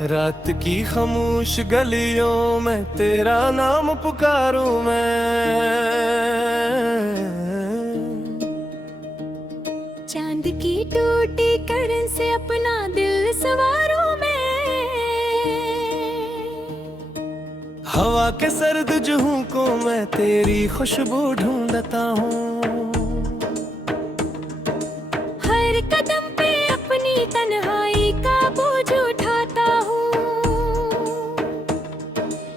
रात की खामोश गलियों में तेरा नाम पुकारूं मैं। चांद की टूटी किरण से अपना दिल संवारूं मैं। हवा के सर्द झोंकों में तेरी खुशबू ढूंढता हूँ। हर कदम पे अपनी तन्हाई का बोझ उठाता हूँ।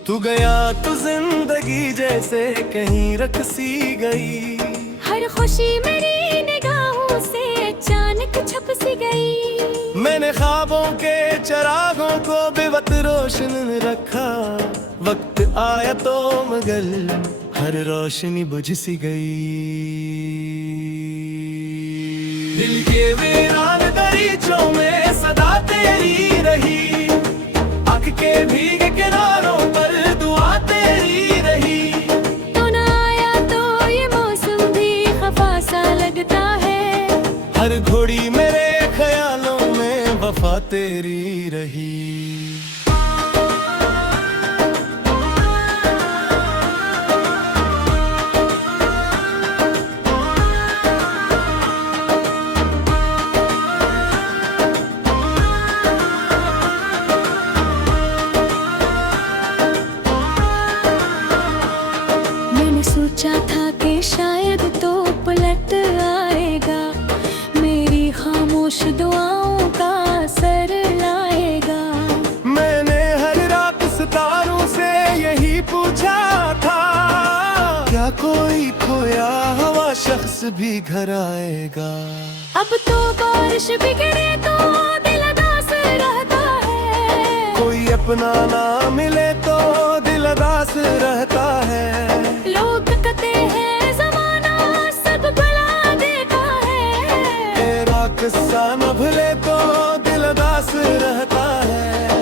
तू गया तो जिंदगी जैसे कहीं रख सी गई। हर खुशी मेरी निगाहों से अचानक छप सी गई। मैंने ख्वाबों के चिरागों को बेवक्त रोशन रखा। वक्त आया तो मगर हर रोशनी बुझ सी गई। दिल के वीरान दरीचों में सदा तेरी रही। आँख के भीगे किनारों पर दुआ तेरी रही। तो ना आया तो ये मौसम भी खफा सा लगता है। हर घड़ी मेरे ख्यालों में वफा तेरी रही। सोचा था कि शायद तो पलट आएगा। मेरी खामोश दुआओं का असर लाएगा। मैंने हर रात सितारों से यही पूछा था। क्या कोई खोया हुआ शख्स भी घर आएगा। अब तो बारिश भी गिरे तो दिल उदास रहता है। कोई अपना ना मिले तो दिल उदास रहता है। लोग कहते हैं ज़माना सब भुला देता है। तेरा किस्सा न भूले तो दिल उदास रहता है।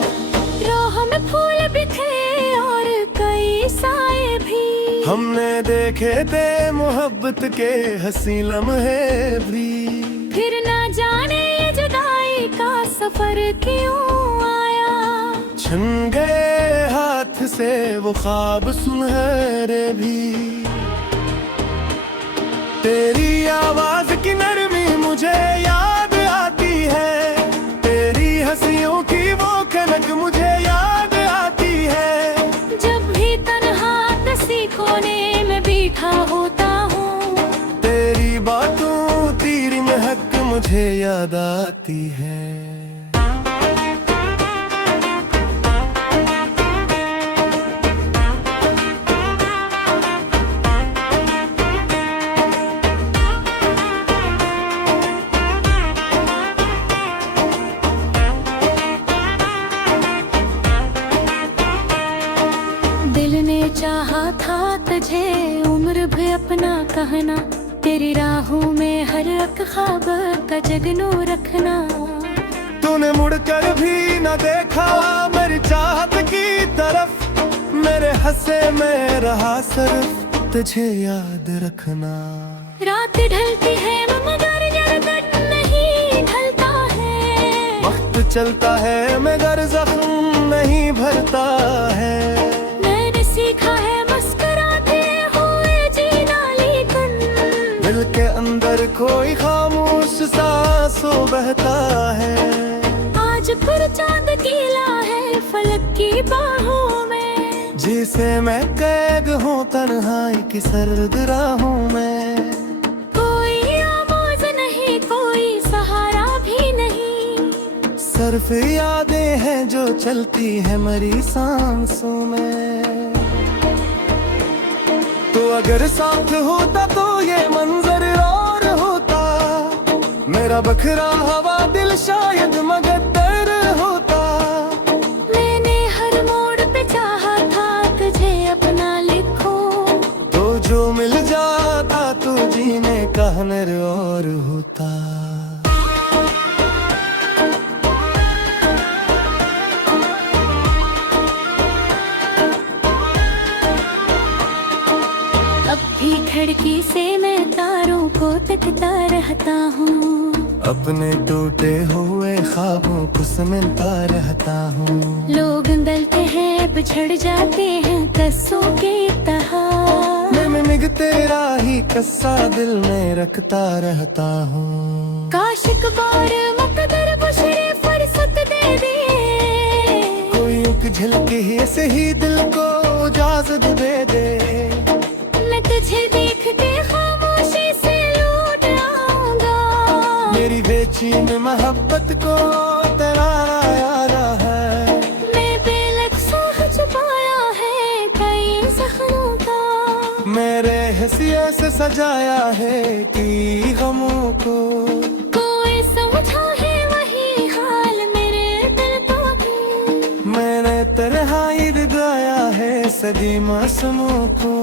राह में फूल भी थे और कई साए भी। हमने देखे थे मोहब्बत के हंसी लम्हे भी। फिर ना जाने ये जुदाई का सफर क्यों आया। छन गए हाथ से वो ख्वाब सुनहरे भी। तेरी आवाज की नरमी मुझे याद आती है। तेरी हंसियों की वो कनक मुझे याद आती है। जब भी तन्हा किसी कोने में बैठा होता हूँ। तेरी बातों तेरी महक मुझे याद आती है। दिल ने चाहा था तुझे उम्र भी अपना कहना। तेरी राहों में हर एक ख्वाब का जगनू रखना। तूने मुड़कर भी न देखा मेरी चाहत की तरफ। मेरे हंसे में रहा सिर्फ तुझे याद रखना। रात ढलती है मगर जरगट नहीं ढलता है। वक्त चलता है मगर जख्म नहीं भरता है। मैंने सीखा है मुस्कुराते हुए जीना लेकिन। दिल के अंदर कोई खामोश सांसों बहता है। आज फिर चांद कीला है फलक की बाहों में। जिसे मैं कैद हूँ तन्हाई की सर्द राहों में। कोई आवाज नहीं कोई सहारा भी नहीं। सिर्फ यादें हैं जो चलती है मरी सांसों में। तो अगर साथ होता तो ये मंजर और होता। मेरा बखरा हवा दिल शायद मगदर होता। मैंने हर मोड़ पे चाहा था तुझे अपना लिखूं। तो जो मिल जाता तो जीने का हुनर और होता। अब भी खिड़की से मैं तारों को तकता रहता हूँ। अपने टूटे हुए ख्वाबों को समेटता रहता हूँ। लोग गलते हैं बिछड़ जाते हैं कस्सों की तरह, मैं तेरा ही कस्सा दिल में रखता रहता हूँ। काश एक बार मुकद्दर बशरे फुर्सत दे दे, कोई एक झलक ही ऐसे ही दिल को इजाजत दे दे। मैं तुझे देख के खामोशी से लौट आऊंगा, मेरी बेचैन मोहब्बत को तेरा यारा है। मैं बेलख्सा छुपाया है कई जख्मों का, मेरे हंसिया से सजाया है कि गमों को। कोई समझा है वही हाल मेरे दिल का भी, मैंने तन्हाई गाया है सदी मासूमों को।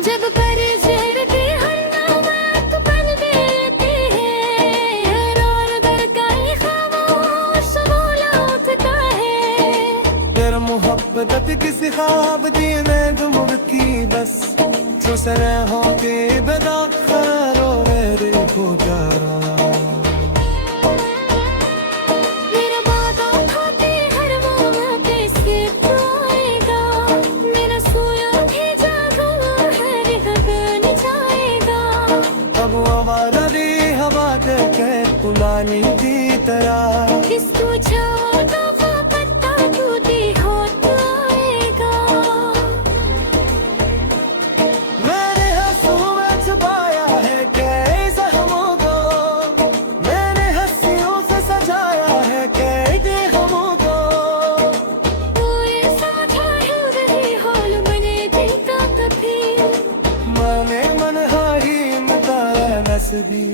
जब पर जड़ के हन्नामत बन देते हैं, और दर का ये खामोश बोला उठता है। तेरा मोहब्बत किसी ख्वाब दी मैं गुम की बस, जो सरे हो के बदा खरो मेरे को जा रहा। मेरा बात उठाते हर वो मौके से तू आएगा, मेरा सोया भी जागा हर गगन जाएगा। अब आवारा दी हवा के पुलानी की तरह, किस तू छाता पत्ता टूटी हो तो आएगा। मैंने हंसों में छुपाया है कई जख्मों को, मैंने हंसियों से सजाया है कई गमों को। कोई समझा है वही हाल मैंने दिल का कभी, मने मन हारी मताया नसबी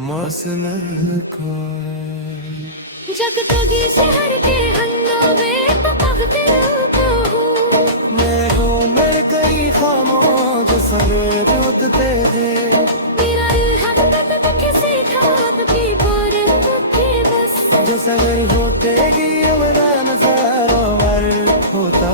मौसम को। जग तगी शहर के हन्नावे पकड़ते को हूँ, मैं हूँ मेरे कई खामोश सर रोते थे। मेरा हाथ तक किसी खात की बोर होती बस, जो सगर होते ही मेरा नजारो वर होता।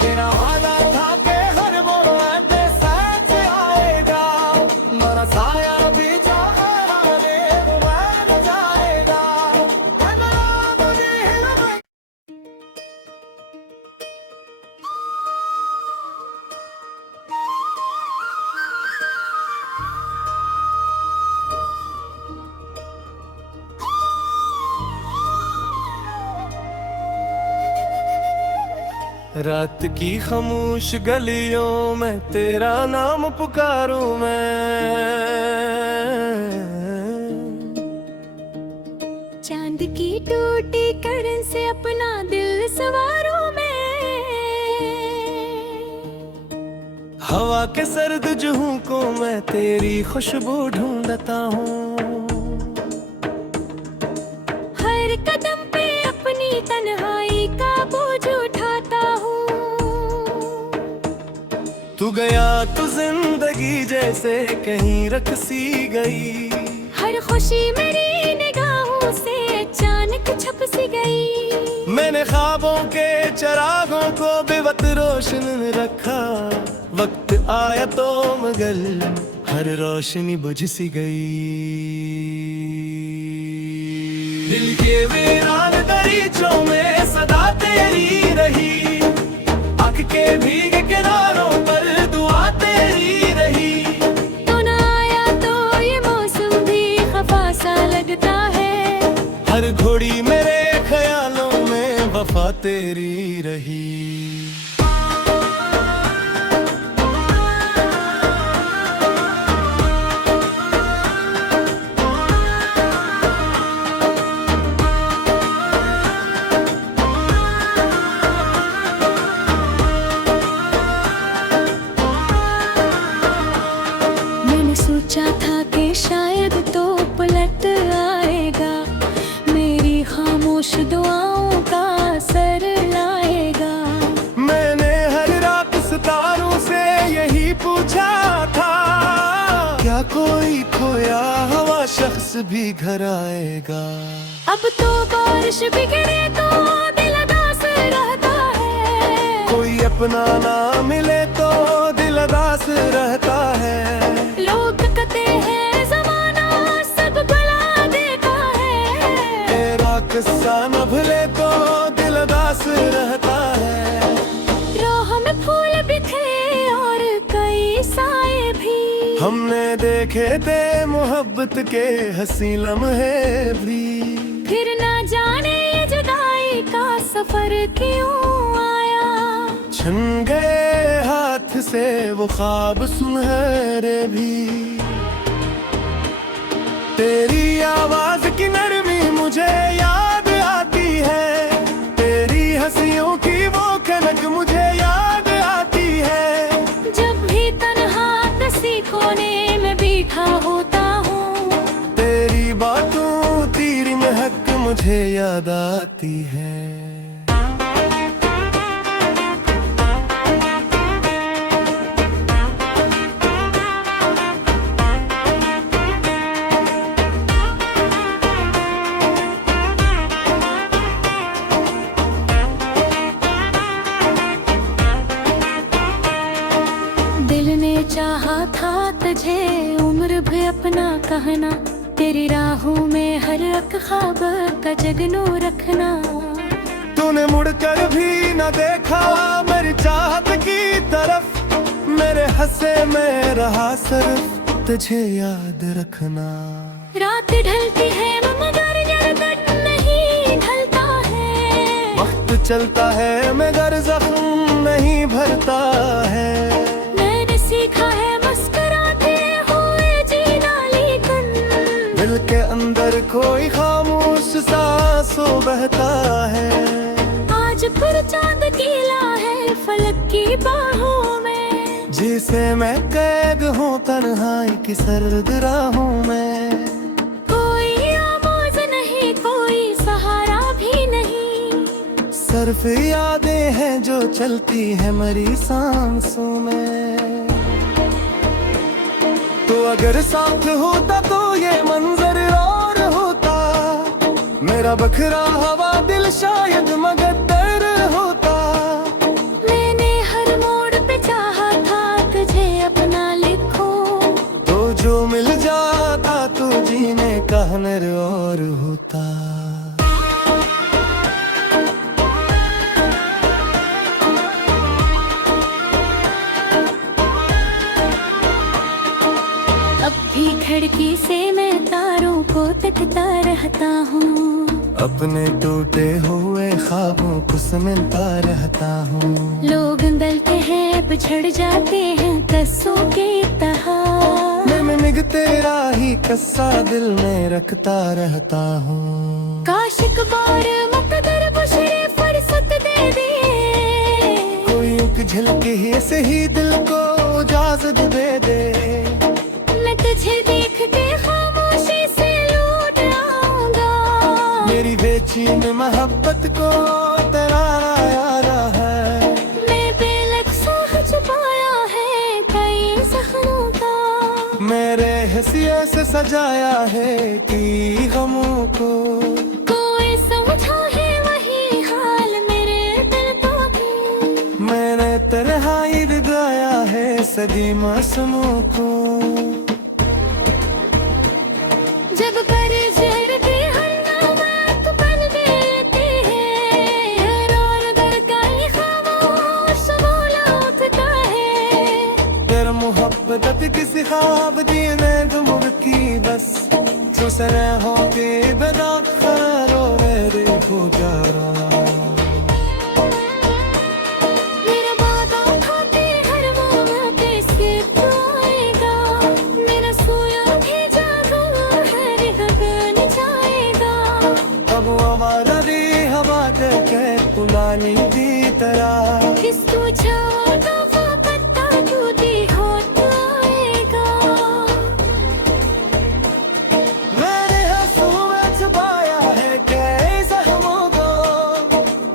तेरा वादा था कि हर वो आते साथ आएगा, मेरा साया भी चाहे वो बन जाएगा। रात की खामोश गलियों में तेरा नाम पुकारूं मैं। चांद की टूटी किरण से अपना दिल सवारूं मैं। हवा के सर्द जुहू को मैं तेरी खुशबू ढूंढता हूँ। हर कदम पे अपनी तन्हाई का बोझ उठाता हूँ। तू गया तो जिंदगी जैसे कहीं रख सी गई, हर खुशी मेरी निगाहों से अचानक छप सी गई। मैंने ख्वाबों के चिरागों को बेवक्त रोशन रखा, वक्त आया तो मगर हर रोशनी बुझ सी गई। दिल के वीरान दरीचों में सदा तेरी रही, आँख के भीगे किनारों पर दुआ तेरी रही। तो ना आया तो ये मौसम भी खफा सा लगता है, हर घड़ी मेरे ख्यालों में वफा तेरी रही। सोचा था कि शायद तो पलट आएगा, मेरी खामोश दुआओं का असर लाएगा। भी घर आएगा। अब तो बारिश भी गिरे तो दिल उदास रहता है। कोई अपना ना मिले तो दिल उदास रहता है। लोग कहते हैं जमाना सब भुला देता है। तेरा किस्सा न भूले तो दिल उदास रहता है। राह में फूल भी थे और कई साए भी। हमने देखे थे मोहब्बत के हंसी लम्हे भी। फिर ना जाने ये जुदाई का सफर क्यों आया। छन गए हाथ से वो ख्वाब सुनहरे भी। तेरी आवाज की नरमी मुझे याद आती है। तेरी हंसियों की वो खनक मुझे याद आती है। जब भी तन्हा किसी कोने में बैठा होता हूँ, तेरी बातों तेरी महक मुझे याद आती है। दिल ने चाहा था तुझे उम्र भी अपना कहना। तेरी राहों में हर एक ख्वाब का जगनू रखना। तूने मुड़कर भी न देखा मेरी चाहत की तरफ। मेरे हंसे में रहा सिर्फ तुझे याद रखना। रात ढलती है मगर जरगट नहीं ढलता है। वक्त चलता है मगर जख्म नहीं भरता है। मैंने सीखा है मुस्कुराते हुए जीना, लेकिन दिल के अंदर कोई खामोश सांसों बहता है। आज फिर चांद कीला है फलक की बाहों में। जिसे मैं कैद हूँ तन्हाई की सर्द राहों में। कोई आवाज नहीं, कोई सहारा भी नहीं। सिर्फ यादें हैं जो चलती है मरी सांसों में। तो अगर साथ होता तो ये मंजर और होता। मेरा बखरा हवा दिल शायद मगदर होता। मैंने हर मोड़ पे चाहा था तुझे अपना लिखो। तो जो मिल जाता तो जीने का हुनर और होता। अब भी खिड़की से मैं तारों को तकता रहता हूँ। अपने टूटे हुए ख्वाबों को समेटता रहता हूँ। लोग गलते हैं बिछड़ जाते हैं कस्सों की तरह। मैं तेरा ही कस्सा दिल में रखता रहता हूँ। काश एक बार मुकद्दर बुशरे फुर्सत दे दे। कोई एक झलक ही से ही दिल को इजाजत दे दे। मैं तुझे देख के खामोशी से लौट आऊंगा। मेरी बेचैन मोहब्बत को तेरा यारा है। मैं बेलक्सा छुपाया है कई जख्मों का। मेरे हंसिए से सजाया है की गमों को। कोई समझा है वही हाल मेरे दिल का भी। मैंने तन्हाई गाया है सदी मासूमों को। जब कर जड़ते हन्ना तो बन देते हैं। और दर का ही खामोश बोला उठता है। तेरा मोहब्बत किसी ख्वाब दीने दुमुर की बस। जो सने होके बदा खरो मेरे गुजारा। मेरा वादा उठाते हर मोहब्बत से तू आएगा। मेरा सोया भी जागा हर गगन जाएगा। अब हमारा दी हवा के पुरानी दी तरह। किस तू छाओगा वो पत्ता टूटी हो तो आएगा। मैंने हंसों में छुपाया है कई जख्मों को।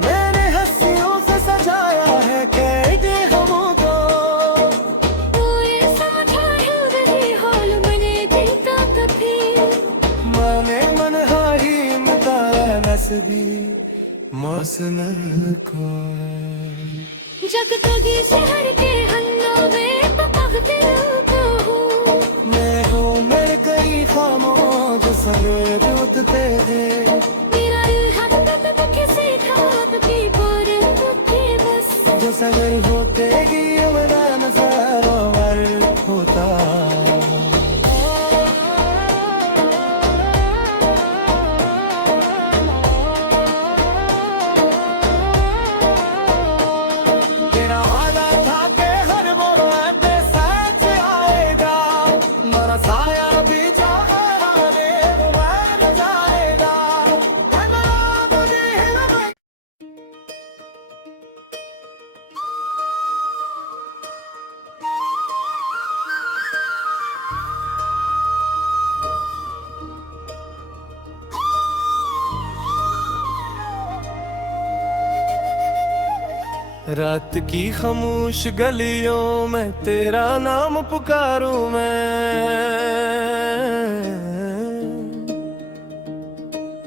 मैंने हंसियों से सजाया है कई गमों को। कोई समझा है वही हाल मैंने देखा कभी। वासना को जगतगी शहर के हन्नों में पकड़ते को हूँ मैं हूँ मेरे कई खामोश सर रोते हैं मेरा इल्हाम तब किसी खाब की बोर होते बस जो सगर होते कि हमारा नजारा वर होता तेरा वादा था कि हर वो अपने साथ आएगा मेरा साया भी चाहे वो मर जाएगा है मेरा मुझे हिलना रात की खामोश गलियों में तेरा नाम पुकारूं मैं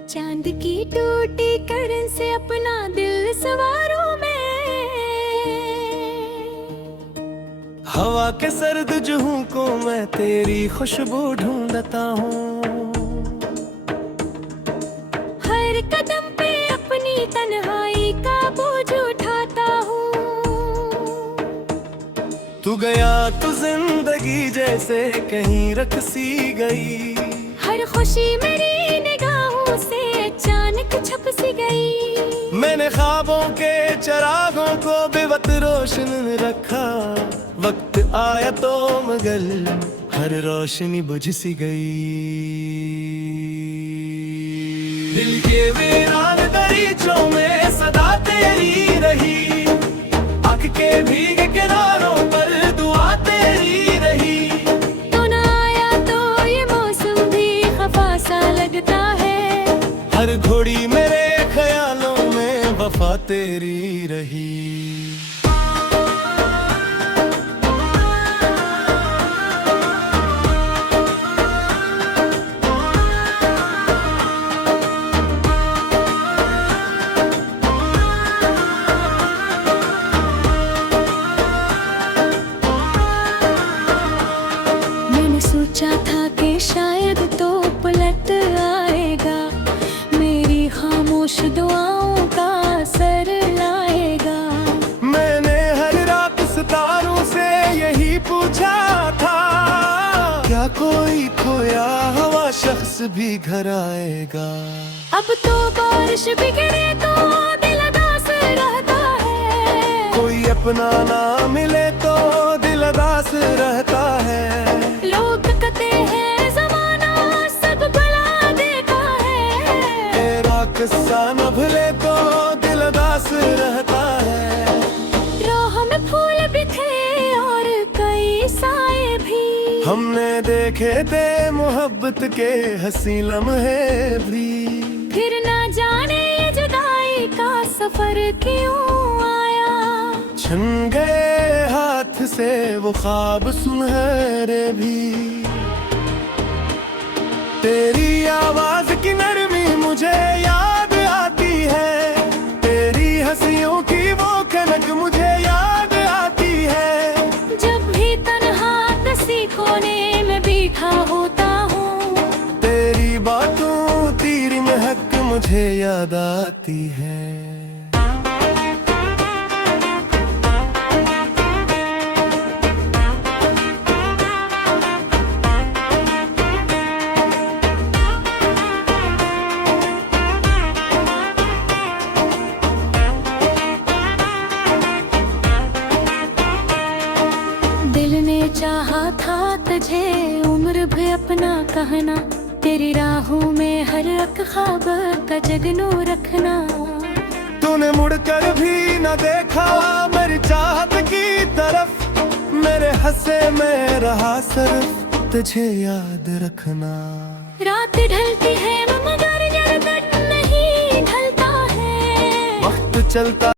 चांद की टूटी किरण से अपना दिल सवारूं मैं हवा के सर्द जुहू को मैं तेरी खुशबू ढूंढता हूँ हर कदम पे अपनी तन्हाई का बोझ उठाता हूँ तू गया तो जिंदगी जैसे कहीं रख सी गई हर खुशी मेरी निगाहों से अचानक छप सी गई मैंने ख्वाबों के चिरागों को बेवक्त रोशन रखा वक्त आया तो मगर हर रोशनी बुझ सी गई दिल के वीरान दरीचों में सदा तेरी रही आँख के भीगे किनारों पर दुआ तेरी रही तो ना आया तो ये मौसम भी खफा सा लगता है हर घड़ी मेरे ख्यालों में वफा तेरी रही मैंने सोचा था कि शायद तो पलट आएगा मेरी खामोश दुआओं का असर लाएगा मैंने हर रात सितारों से यही पूछा था क्या कोई खोया हुआ शख्स भी घर आएगा अब तो बारिश भी गिरे तो दिल उदास रहता है कोई अपना ना मिले तो दिल उदास रहता है लोग कहते हैं जमाना सब भुला देता है तेरा किस्सा न भूले तो दिल उदास रहता है राह में फूल भी थे और कई साए भी हमने देखे थे मोहब्बत के हंसी लम्हे भी फिर ना जाने ये जुदाई का सफर क्यों आया छन गए हाथ से वो ख्वाब सुनहरे भी तेरी आवाज की नरमी मुझे याद आती है तेरी हंसियों की वो कनक मुझे याद आती है जब भी तन्हा किसी कोने में बैठा होता हूँ तेरी बातों तेरी महक मुझे याद आती है दिल ने चाहा था तुझे उम्र भी अपना कहना तेरी राहों में हर एक ख्वाब का जगनू रखना तूने मुड़कर भी न देखा मेरी चाहत की तरफ मेरे हंसे में रहा सिर्फ तुझे याद रखना रात ढलती है मगर जब तक नहीं ढलता है वक्त चलता